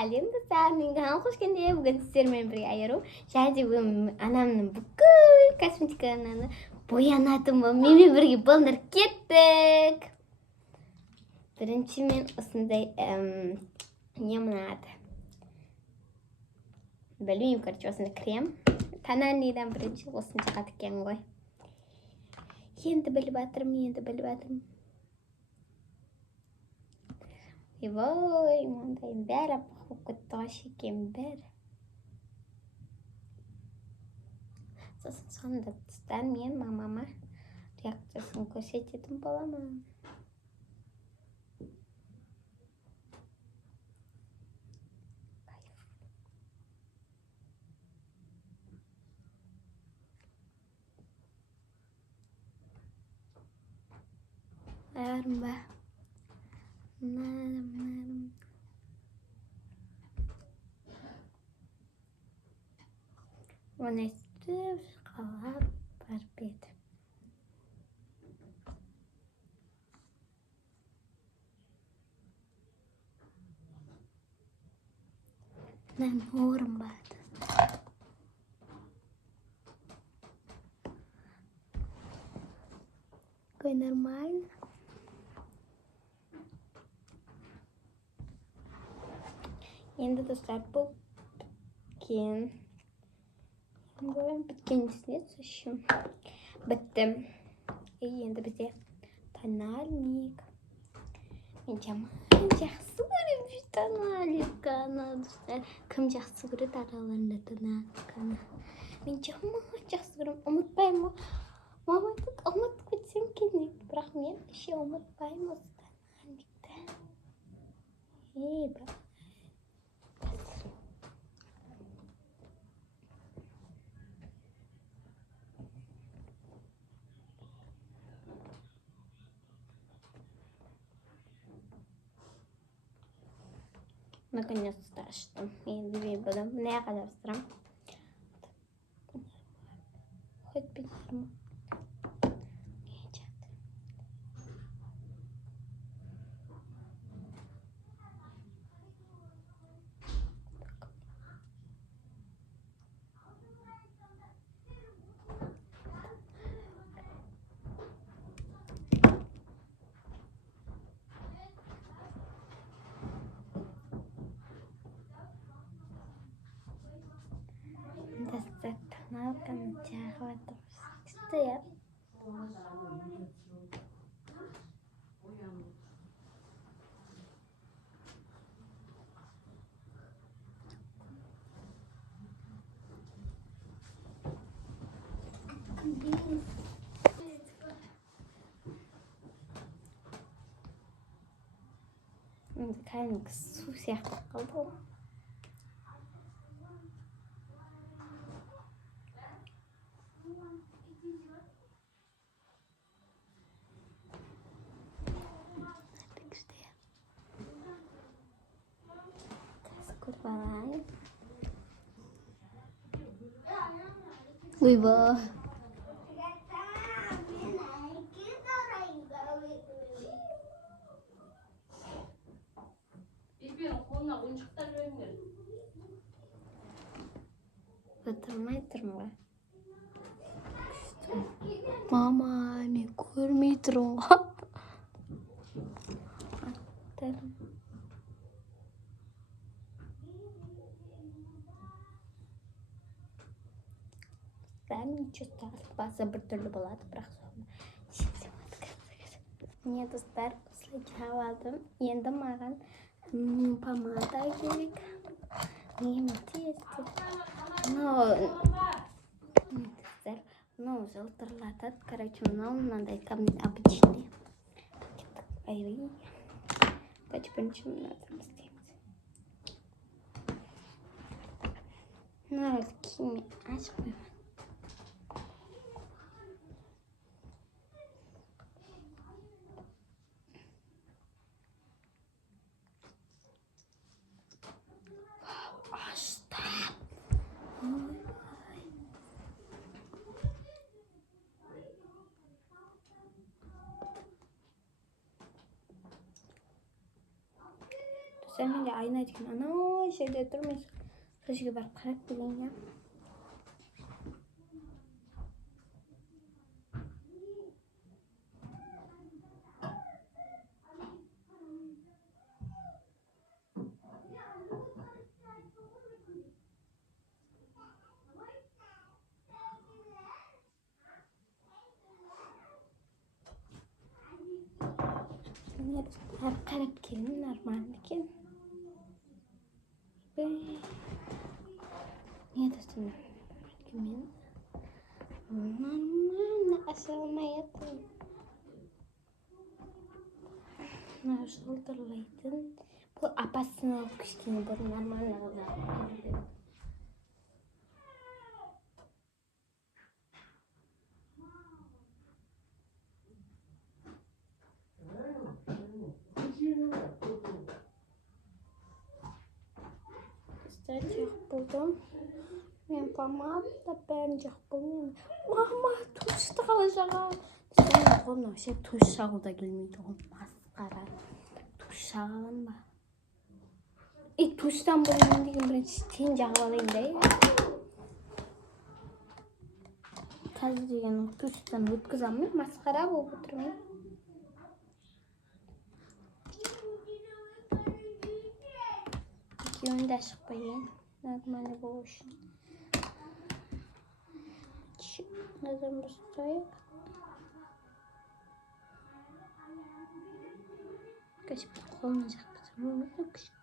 сәлем достар, мен Гахан, қош келдіңдер. Бүгін сіздермен бірге айыру. Және бүгін анамның бүкіл косметиканы боянатын болып, менімен бірге болыңдар кеттік. Бірінші мен осындай не мынады. Білмеймін, короче, осындай крем. Тональныйдан бірінші осыншаға тіккен ғой. Енді біліп жатырмын. Ой, маңдайым бәрі аппақ болып кетті ғой, шекем бәрі. Сосын сонда достар мен мамама реакциясын көрсететін боламын. Бәрім ба? Оны өстіп қалап барып еді. Орын барды. Какой нормально. Енді достар бұл біткен. Біткен следующий. Біттім. Енді бізде тональник. Мен жаман жақсы көрем тональниканы, достар. Кім жақсы көреді араларында тональниканы? Мен жаман жақсы көрем. Ұмытпаймын. Мама айтады, ұмытып кетсем керек. Бірақ мен ще ұмытпаймын осы тональникті. Бірақ наконец-то açtım. Енді bir bölüm. Neye kadar sıram? Хоть bilmiyorum. Достар тоналканы жағып жатырмыз. Күшті, я? Кәдімгі су сияқты қалды ғой. Ойбай. Батырмай тұрмын ғой. Мама, мен көрмей тұрмын ғой. Аттарым. Ничего страшного, база бір түрлі болады, бірақ соны шешем атқызды. Міне достар, осылай жауып алдым. Енді маған помада керек. Неме тез-тез. Мынау жылтырлатады. Короче, мынандай кәдімгі обычный. Ай-ой. Короче, бірінші мынадан істейміз. Мына киімі ашпаймын. Sen de ayna dikin. Ana şeyde durmuş. Saçı bak karak bilin ya. Hep karak gelin normalde. Niye dostum? Kimin? Normal aşağıma yatın. Nasıl durulaydın? Bu apasını okuştuğunu bu normal oldu. İsteyecek buldum. Ben parmağım da beğenecek buldum. Mama tuşta kalacağım. Sen konu şey tuşa da gelmeydi o maskara. Tuşa mı? Tuştan buldum dedim ben çiçeğince havalıyım değil. Kazıcıyan tuştan utkuzamıyor maskara bu oturmuyor. İki yönde aşık bayın. Normalde bu olsun. Neden başlayıp? Kaçıp olmayacak bir zaman yok. Küçük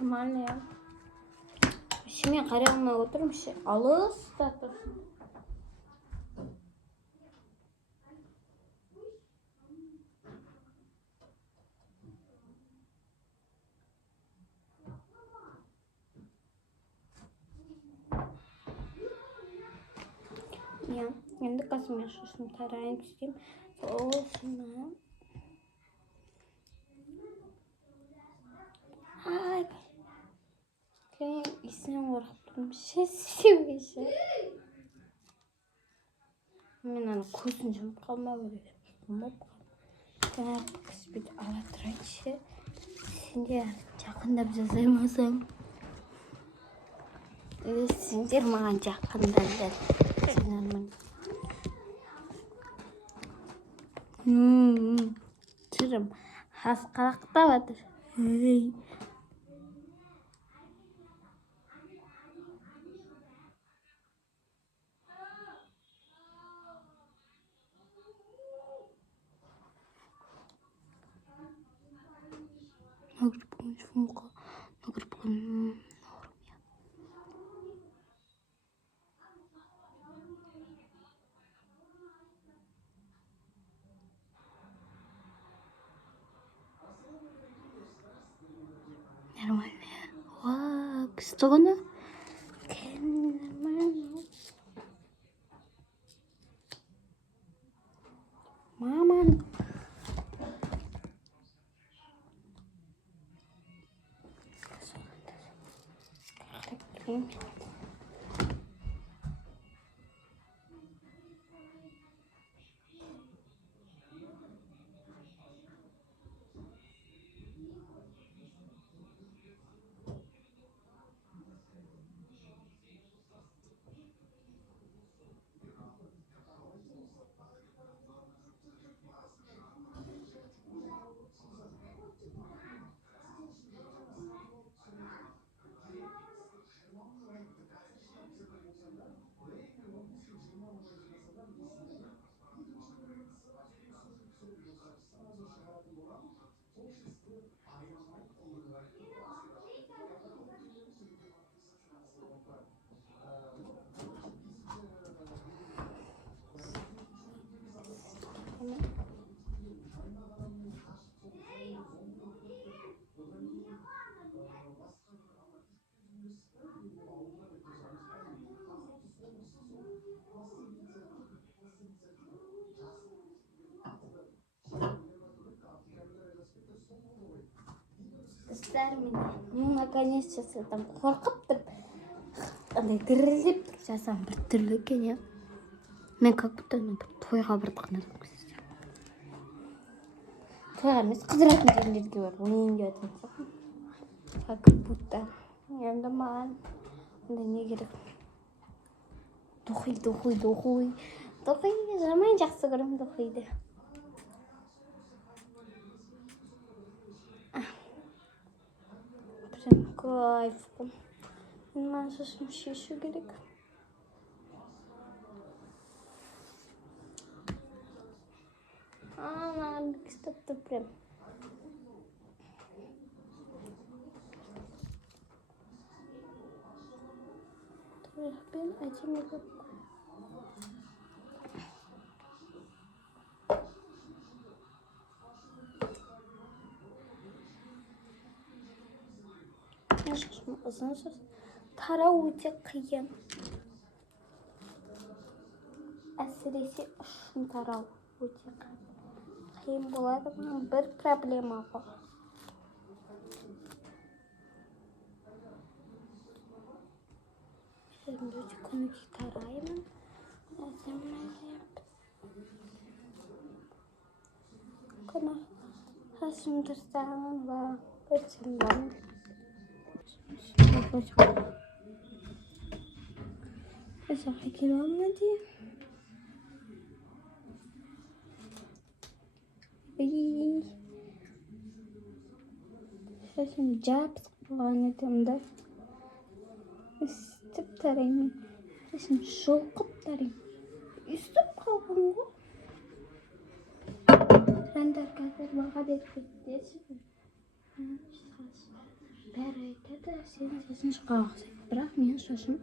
Normal ya. Şimdi karanlığa oturmuş. Alız tatlı. Ya, endi Kasım yaşasın tarayın isteyeyim. Olsun. Ay. Benim isim var. Bir şey bir şey. Ben onu kusuncum kalma böyle. Ben kız bir alatıraçı. Şimdi yakında bize sevmezsem. Sindir makan yakında der. Sinirmen. Tırım. Hastalıkta vardır. Hey. Nagribukan muka. Nagribukan normal. Wah, gusto ko na. Mama. Достар мен наконец жасадым. Қорқып тұрып, андай дірілдеп тұрып жасам бір түрлі екен, иә. Мен как будто бір тойға бардық назым көзі. Тойға емес, қыдыратын жерлерге бар. Мен де айтамын. Как будто. Енді маған андай не керек? Духи. Духи жаман жақсы көремін духиді. Прям кайф. Мен шашым шешу керек. Маған кістапты прям. Тояқпен әдемі көп. Шашым ұзын шаш. Тарау өте қиын. Әсіресе ұшын тарау өте қиын болады. Бір проблема бар. Şimdi konuk tarayayım. Kana hasim tersang var. Percembang. Esok kiloam nanti. Hasim jab sekolahnya temda. Üstüp tarayayım. Hasim şokup tarayayım. Üstüp kalkın bu. Render kadar bağa bekleteceğiz. Бәрі айтады, сен шашын шыға ұқсайды. Бірақ мен шашым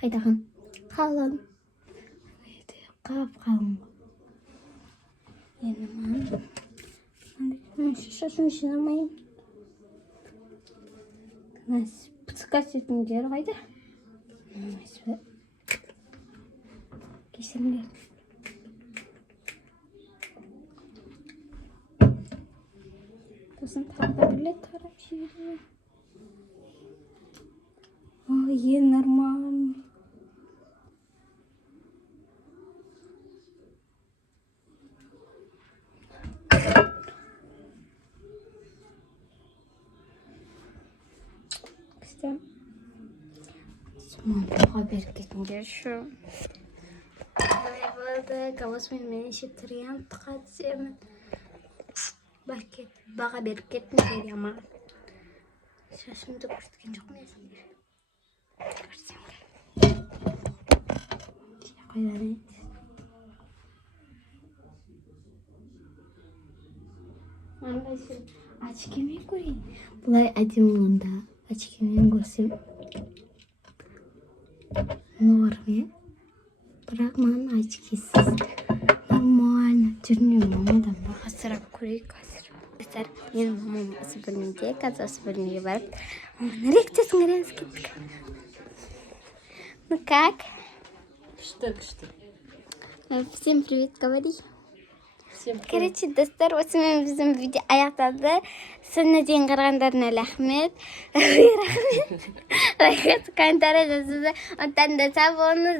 қайдаған қалың. Қап қалың. Енді маған шашым жинамайым. Пыцыққа сетін жері қайда? Кесіңдер. Сосын тағдырлы тарап жіберейін. Ой, нормально. Кстати, смотрю, беркетінде шу. Болды, кавасымен мен шетірген тұқатсемін. Баға беркетін бере ма. Шашымды көрсеткен жоқ несіңдер. Көрсеңдер. Қойдан ет. Аңдайсың, очкемен көрейін. Бұлай әдемі онда. Очкемен көрсем. Норме. Бірақ маған очкесіз. Нормально. Жүрмеймін мамадан баға сұрап көрейік қазір. Менің мамам осы бөлмеде, қазір осы бөлмеге барып. Реакциясын қараңыз кеттік. Ну как? Что? Всем привет, говори. Всем привет. Короче, достар, осымен біздің видео аяқталды. Соңына дейін қарағандарына рахмет. Рахмет. Комментарий жазыңыздар. Одан да сау болыңыздар.